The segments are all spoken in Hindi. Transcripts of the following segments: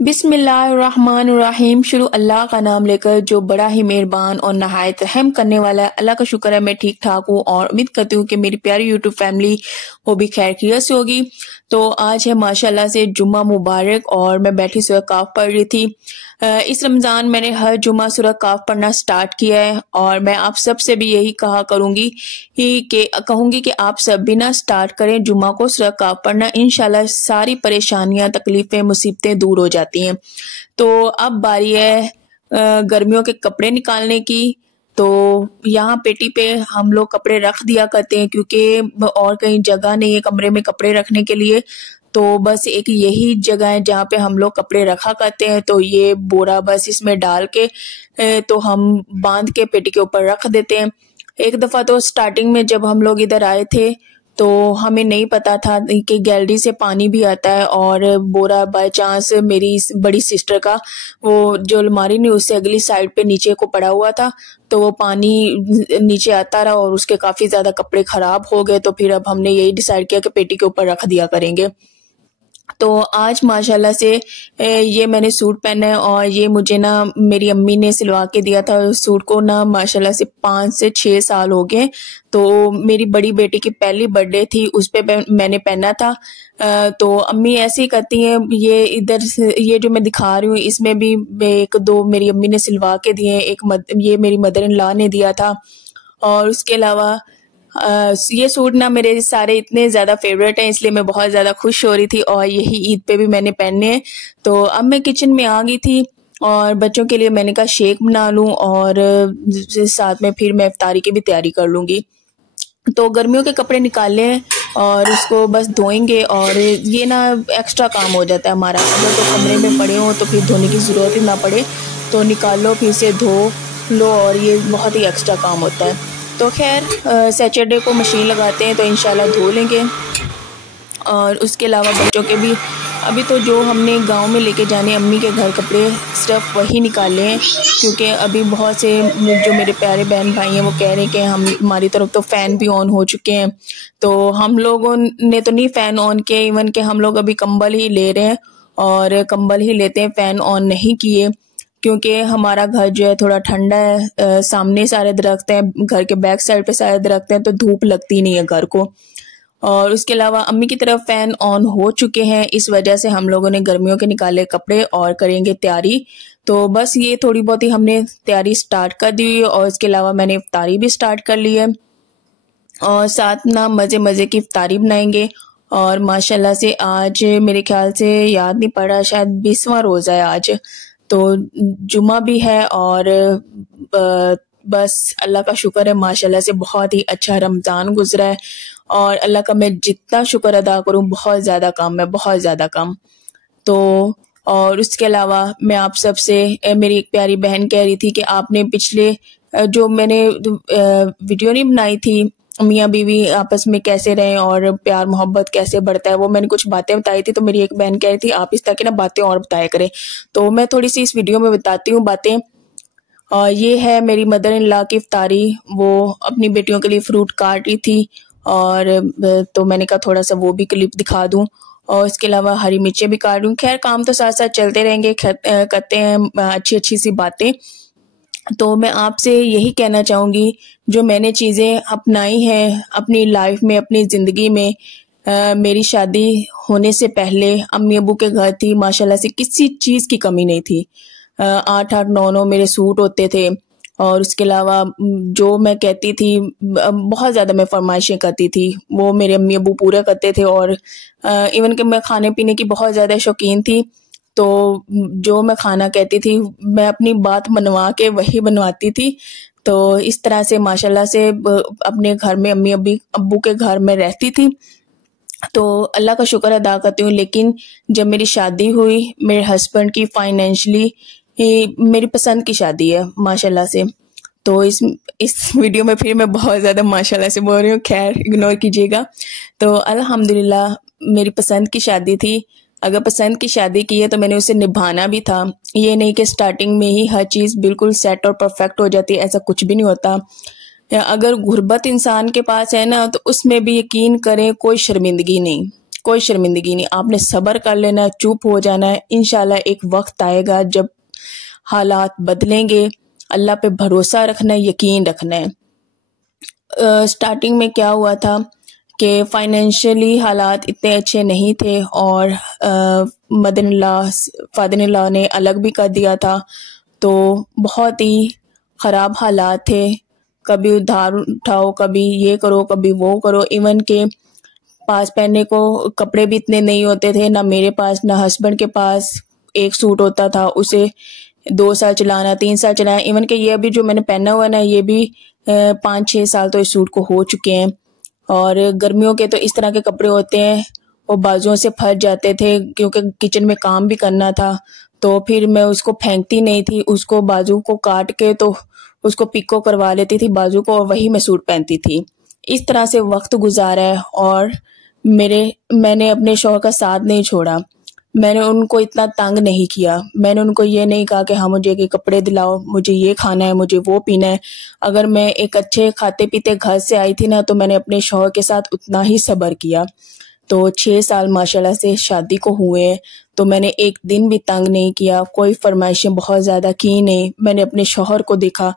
बिस्मिल्लाहिर्रहमानिर्रहीम। शुरू अल्लाह का नाम लेकर जो बड़ा ही मेहरबान और नहायत रहम करने वाला है। अल्लाह का शुक्र है मैं ठीक ठाक हूँ और उम्मीद करती हूँ कि मेरी प्यारी यूट्यूब फैमिली वो भी खैर खैरियत से होगी। तो आज है माशाल्लाह से जुम्मा मुबारक और मैं बैठी सूरह काफ पढ़ रही थी। इस रमज़ान मैंने हर जुम्मा सूरह काफ पढ़ना स्टार्ट किया है और मैं आप सब से भी यही कहूँगी कि आप सब भी ना स्टार्ट करें जुम्मा को सूरह काफ पढ़ना। इंशाल्लाह सारी परेशानियां तकलीफें मुसीबतें दूर हो जाती हैं। तो अब बारी है गर्मियों के कपड़े निकालने की। तो यहाँ पेटी पे हम लोग कपड़े रख दिया करते हैं क्योंकि और कहीं जगह नहीं है कमरे में कपड़े रखने के लिए। तो बस एक यही जगह है जहाँ पे हम लोग कपड़े रखा करते हैं। तो ये बोरा बस इसमें डाल के तो हम बांध के पेटी के ऊपर रख देते हैं। एक दफा तो स्टार्टिंग में जब हम लोग इधर आए थे तो हमें नहीं पता था कि गैलरी से पानी भी आता है और बोरा बाय चांस मेरी बड़ी सिस्टर का वो जो अलमारी नहीं उससे अगली साइड पे नीचे को पड़ा हुआ था। तो वो पानी नीचे आता रहा और उसके काफी ज्यादा कपड़े खराब हो गए। तो फिर अब हमने यही डिसाइड किया कि पेटी के ऊपर रख दिया करेंगे। तो आज माशाल्लाह से ये मैंने सूट पहना है और ये मुझे ना मेरी अम्मी ने सिलवा के दिया था। सूट को ना माशाल्लाह से 5 से 6 साल हो गए। तो मेरी बड़ी बेटी की पहली बर्थडे थी उस पे मैंने पहना था। तो अम्मी ऐसे ही करती हैं। ये इधर ये जो मैं दिखा रही हूँ इसमें भी एक दो मेरी अम्मी ने सिलवा के दिए। ये मेरी मदर इन लॉ ने दिया था। और उसके अलावा ये सूट ना मेरे सारे इतने ज्यादा फेवरेट हैं इसलिए मैं बहुत ज्यादा खुश हो रही थी और यही ईद पे भी मैंने पहने हैं। तो अब मैं किचन में आ गई थी और बच्चों के लिए मैंने कहा शेक बना लूं और साथ में फिर मैं इफ्तारी की भी तैयारी कर लूंगी। तो गर्मियों के कपड़े निकाले हैं और इसको बस धोएंगे और ये ना एक्स्ट्रा काम हो जाता है हमारा। अगर तो कमरे में पड़े हो तो फिर धोने की जरूरत ही ना पड़े तो निकालो फिर से धो लो और ये बहुत ही एक्स्ट्रा काम होता है। तो खैर सैटरडे को मशीन लगाते हैं तो इंशाल्लाह धो लेंगे। और उसके अलावा बच्चों के भी अभी तो जो हमने गांव में लेके जाने अम्मी के घर कपड़े सिर्फ वही निकाले हैं क्योंकि अभी बहुत से जो मेरे प्यारे बहन भाई हैं वो कह रहे हैं कि हमारी तरफ तो फ़ैन भी ऑन हो चुके हैं। तो हम लोगों ने तो नहीं फ़ैन ऑन किए, इवन के हम लोग अभी कंबल ही ले रहे हैं और कंबल ही लेते हैं, फ़ैन ऑन नहीं किए क्योंकि हमारा घर जो है थोड़ा ठंडा है। सामने सारे दरख्त हैं, घर के बैक साइड पे सारे दरख्त हैं तो धूप लगती नहीं है घर को। और उसके अलावा अम्मी की तरफ फैन ऑन हो चुके हैं। इस वजह से हम लोगों ने गर्मियों के निकाले कपड़े और करेंगे तैयारी। तो बस ये थोड़ी बहुत ही हमने तैयारी स्टार्ट कर दी हुई है और इसके अलावा मैंने इफ्तारी भी स्टार्ट कर ली है और साथ ना मजे मजे की इफ्तारी बनाएंगे। और माशाल्लाह से आज मेरे ख्याल से याद नहीं पड़ा शायद 20वां रोजा है आज। तो जुमा भी है और बस अल्लाह का शुक्र है माशाल्लाह से बहुत ही अच्छा रमज़ान गुजरा है। और अल्लाह का मैं जितना शुक्र अदा करूं बहुत ज़्यादा कम है, बहुत ज़्यादा कम। तो और उसके अलावा मैं आप सबसे मेरी एक प्यारी बहन कह रही थी कि आपने पिछले जो मैंने वीडियो नहीं बनाई थी मियाँ बीवी आपस में कैसे रहें और प्यार मोहब्बत कैसे बढ़ता है वो मैंने कुछ बातें बताई थी। तो मेरी एक बहन कह रही थी आप इस तरह की ना बातें और बताया करें। तो मैं थोड़ी सी इस वीडियो में बताती हूँ बातें। और ये है मेरी मदर इन लॉ की इफ्तारी। वो अपनी बेटियों के लिए फ्रूट काट रही थी और तो मैंने कहा थोड़ा सा वो भी क्लिप दिखा दूं। और इसके अलावा हरी मिर्चें भी काट दूं। खैर काम तो साथ साथ चलते रहेंगे, करते हैं अच्छी अच्छी सी बातें। तो मैं आपसे यही कहना चाहूँगी जो मैंने चीज़ें अपनाई हैं अपनी लाइफ में, अपनी ज़िंदगी में। मेरी शादी होने से पहले अम्मी अबू के घर थी, माशाल्लाह से किसी चीज़ की कमी नहीं थी। 8-8 9-9 मेरे सूट होते थे और उसके अलावा जो मैं कहती थी बहुत ज़्यादा मैं फरमाइशें करती थी वो मेरे अम्मी अबू पूरे करते थे। और इवन कि मैं खाने पीने की बहुत ज़्यादा शौकीन थी। तो जो मैं खाना कहती थी मैं अपनी बात मनवा के वही बनवाती थी। तो इस तरह से माशाल्लाह से अपने घर में अम्मी अब्बू के घर में रहती थी। तो अल्लाह का शुक्र अदा करती हूँ। लेकिन जब मेरी शादी हुई मेरे हस्बैंड की फाइनेंशियली मेरी पसंद की शादी है माशाल्लाह से। तो इस वीडियो में फिर मैं बहुत ज़्यादा माशाल्लाह से बोल रही हूँ, खैर इग्नोर कीजिएगा। तो अल्हम्दुलिल्लाह मेरी पसंद की शादी थी। अगर पसंद की शादी की है तो मैंने उसे निभाना भी था। ये नहीं कि स्टार्टिंग में ही हर चीज़ बिल्कुल सेट और परफेक्ट हो जाती है, ऐसा कुछ भी नहीं होता। अगर गुर्बत इंसान के पास है ना तो उसमें भी यकीन करें कोई शर्मिंदगी नहीं। कोई शर्मिंदगी नहीं, आपने सब्र कर लेना है, चुप हो जाना है। इंशाल्लाह एक वक्त आएगा जब हालात बदलेंगे। अल्लाह पे भरोसा रखना है, यकीन रखना है। स्टार्टिंग में क्या हुआ था कि फाइनेंशियली हालात इतने अच्छे नहीं थे और फादर इन लॉ ने अलग भी कर दिया था, तो बहुत ही ख़राब हालात थे। कभी उधार उठाओ, कभी ये करो, कभी वो करो। इवन के पास पहनने को कपड़े भी इतने नहीं होते थे, ना मेरे पास ना हस्बैंड के पास। एक सूट होता था, उसे 2 साल चलाना, 3 साल चलाना। इवन के ये अभी जो मैंने पहना हुआ ना, ये भी 5-6 साल तो इस सूट को हो चुके हैं। और गर्मियों के तो इस तरह के कपड़े होते हैं, वो बाजुओं से फट जाते थे, क्योंकि किचन में काम भी करना था। तो फिर मैं उसको फेंकती नहीं थी, उसको बाजू को काट के तो उसको पिको करवा लेती थी बाजू को, और वही मैं सूट पहनती थी। इस तरह से वक्त गुजारा है और मैंने अपने शौहर का साथ नहीं छोड़ा। मैंने उनको इतना तंग नहीं किया। मैंने उनको ये नहीं कहा कि हाँ मुझे ये कपड़े दिलाओ, मुझे ये खाना है, मुझे वो पीना है। अगर मैं एक अच्छे खाते पीते घर से आई थी ना, तो मैंने अपने शौहर के साथ उतना ही सब्र किया। तो 6 साल माशाल्लाह से शादी को हुए हैं, तो मैंने एक दिन भी तंग नहीं किया, कोई फरमाइशें बहुत ज़्यादा की नहीं। मैंने अपने शौहर को देखा।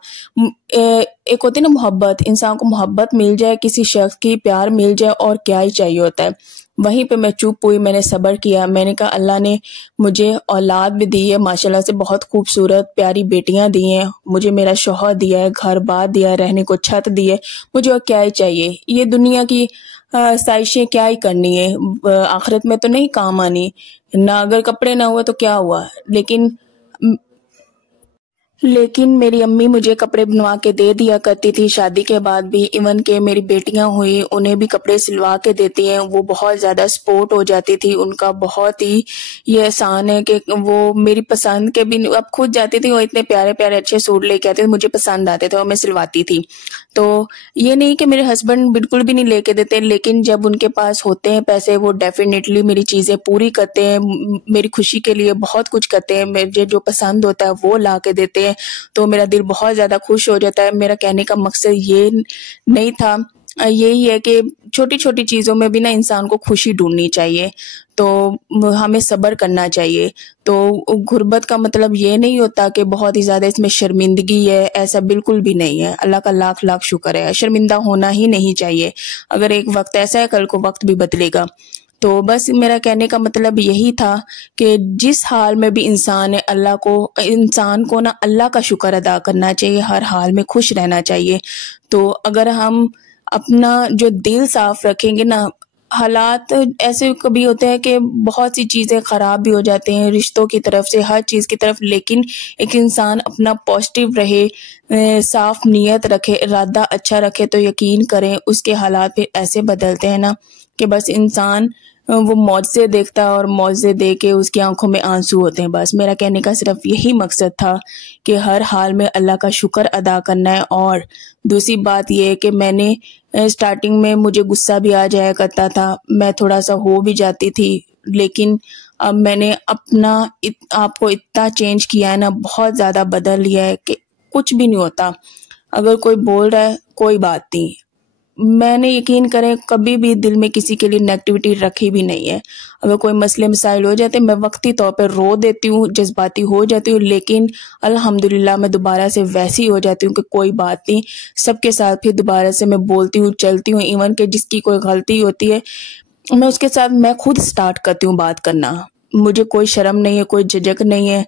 एक होती ना मोहब्बत, इंसान को मोहब्बत मिल जाए, किसी शख्स की प्यार मिल जाए, और क्या ही चाहिए होता है। वहीं पे मैं चुप हुई, मैंने सब्र किया। मैंने कहा अल्लाह ने मुझे औलाद भी दी है माशाल्लाह से, बहुत खूबसूरत प्यारी बेटियां दी हैं, मुझे मेरा शौहर दिया है, घर बार दिया है, रहने को छत दी है, मुझे और क्या ही चाहिए। ये दुनिया की साइशें क्या ही करनी है, आखिरत में तो नहीं काम आनी ना। अगर कपड़े ना हुए तो क्या हुआ, लेकिन मेरी अम्मी मुझे कपड़े बनवा के दे दिया करती थी शादी के बाद भी। इवन के मेरी बेटियां हुई, उन्हें भी कपड़े सिलवा के देती हैं। वो बहुत ज़्यादा सपोर्ट हो जाती थी उनका। बहुत ही ये एहसान है कि वो मेरी पसंद के भी, अब खुद जाती थी, वो इतने प्यारे प्यारे अच्छे सूट लेके आते थे, मुझे पसंद आते थे और मैं सिलवाती थी। तो ये नहीं कि मेरे हस्बैंड बिल्कुल भी नहीं लेके देते, लेकिन जब उनके पास होते हैं पैसे, वो डेफिनेटली मेरी चीज़ें पूरी करते हैं, मेरी खुशी के लिए बहुत कुछ करते हैं। मुझे जो पसंद होता है वो ला के देते हैं, तो मेरा दिल बहुत ज़्यादा खुश हो जाता है। मेरा कहने का मकसद ये नहीं था, यही है कि छोटी छोटी चीज़ों में भी ना इंसान को खुशी ढूंढनी चाहिए, तो हमें सब्र करना चाहिए। तो गुर्बत का मतलब ये नहीं होता कि बहुत ही ज़्यादा इसमें शर्मिंदगी है, ऐसा बिल्कुल भी नहीं है। अल्लाह का लाख लाख शुक्र है, शर्मिंदा होना ही नहीं चाहिए। अगर एक वक्त ऐसा है, कल को वक्त भी बदलेगा। तो बस मेरा कहने का मतलब यही था कि जिस हाल में भी इंसान है, इंसान को ना अल्लाह का शुक्र अदा करना चाहिए, हर हाल में खुश रहना चाहिए। तो अगर हम अपना जो दिल साफ रखेंगे ना, हालात ऐसे कभी होते हैं कि बहुत सी चीज़ें ख़राब भी हो जाती हैं रिश्तों की तरफ से, हर चीज़ की तरफ, लेकिन एक इंसान अपना पॉजिटिव रहे, साफ नीयत रखे, इरादा अच्छा रखे, तो यकीन करें उसके हालात फिर ऐसे बदलते हैं ना कि बस इंसान वो मौजे देखता है और मौजे देख के उसकी आंखों में आंसू होते हैं। बस मेरा कहने का सिर्फ यही मकसद था कि हर हाल में अल्लाह का शुक्र अदा करना है। और दूसरी बात यह है कि मैंने स्टार्टिंग में मुझे गुस्सा भी आ जाया करता था, मैं थोड़ा सा हो भी जाती थी, लेकिन अब मैंने आपको इतना चेंज किया है ना, बहुत ज़्यादा बदल लिया है कि कुछ भी नहीं होता। अगर कोई बोल रहा है कोई बात नहीं, मैंने यकीन करें कभी भी दिल में किसी के लिए नेगेटिविटी रखी भी नहीं है। अगर कोई मसले मसाइल हो जाते, मैं वक्ती तौर पर रो देती हूँ, जज्बाती हो जाती हूँ, लेकिन अल्हम्दुलिल्लाह मैं दोबारा से वैसी हो जाती हूँ कि कोई बात नहीं, सबके साथ फिर दोबारा से मैं बोलती हूँ, चलती हूँ। इवन के जिसकी कोई गलती होती है, मैं उसके साथ मैं खुद स्टार्ट करती हूँ बात करना। मुझे कोई शर्म नहीं है, कोई झिझक नहीं है,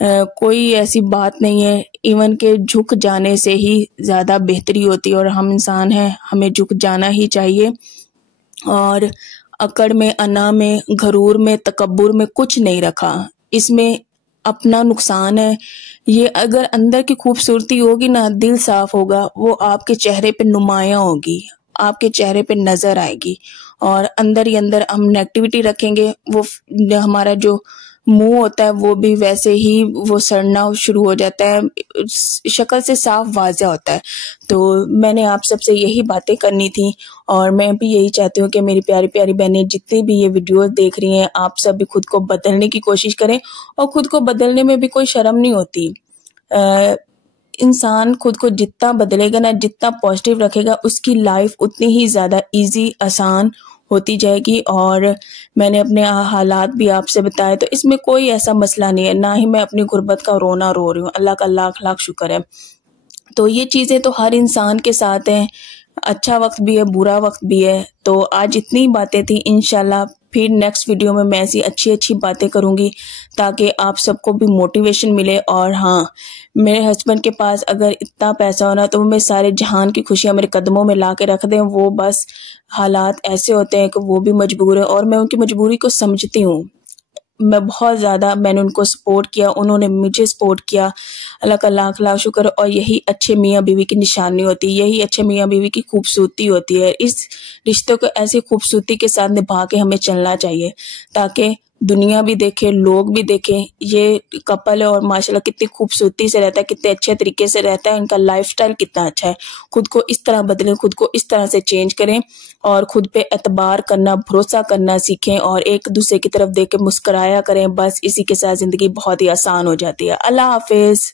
कोई ऐसी बात नहीं है। इवन के झुक जाने से ही ज़्यादा बेहतरी होती है, और हम इंसान हैं, हमें झुक जाना ही चाहिए। और अकड़ में, अना में, घरूर में, तकब्बुर में कुछ नहीं रखा, इसमें अपना नुकसान है। ये अगर अंदर की खूबसूरती होगी ना, दिल साफ होगा, वो आपके चेहरे पे नुमायां होगी, आपके चेहरे पे नजर आएगी। और अंदर ही अंदर हम नेगेटिविटी रखेंगे, वो हमारा जो मुंह होता है वो भी वैसे ही वो सड़ना शुरू हो जाता है, शक्ल से साफ वाज़ेह होता है। तो मैंने आप सबसे यही बातें करनी थी, और मैं भी यही चाहती हूँ कि मेरी प्यारी प्यारी बहनें जितनी भी ये वीडियोस देख रही हैं, आप सब भी खुद को बदलने की कोशिश करें। और खुद को बदलने में भी कोई शर्म नहीं होती। इंसान खुद को जितना बदलेगा ना, जितना पॉजिटिव रखेगा, उसकी लाइफ उतनी ही ज़्यादा ईजी, आसान होती जाएगी। और मैंने अपने हालात भी आपसे बताए, तो इसमें कोई ऐसा मसला नहीं है, ना ही मैं अपनी गुर्बत का रोना रो रही हूँ। अल्लाह का लाख लाख शुक्र है। तो ये चीज़ें तो हर इंसान के साथ हैं, अच्छा वक्त भी है, बुरा वक्त भी है। तो आज इतनी बातें थी, इंशाल्लाह फिर नेक्स्ट वीडियो में मैं ऐसी अच्छी अच्छी बातें करूँगी ताकि आप सबको भी मोटिवेशन मिले। और हाँ, मेरे हस्बैंड के पास अगर इतना पैसा होना तो वो मेरे सारे जहान की खुशियाँ मेरे कदमों में ला के रख दें। वो बस हालात ऐसे होते हैं कि वो भी मजबूर है और मैं उनकी मजबूरी को समझती हूँ। मैं बहुत ज़्यादा मैंने उनको सपोर्ट किया, उन्होंने मुझे सपोर्ट किया। अल्लाह का लाख लाख शुक्र। और यही अच्छे मियाँ बीवी की निशानी होती है, यही अच्छे मियाँ बीवी की खूबसूरती होती है। इस रिश्ते को ऐसी खूबसूरती के साथ निभा के हमें चलना चाहिए ताकि दुनिया भी देखे, लोग भी देखें ये कपल है और माशाल्लाह कितनी खूबसूरती से रहता है, कितने अच्छे तरीके से रहता है, इनका लाइफस्टाइल कितना अच्छा है। खुद को इस तरह बदलें, खुद को इस तरह से चेंज करें और खुद पे एतबार करना, भरोसा करना सीखें और एक दूसरे की तरफ देख के मुस्कुराया करें। बस इसी के साथ ज़िंदगी बहुत ही आसान हो जाती है। अल्लाह हाफिज़।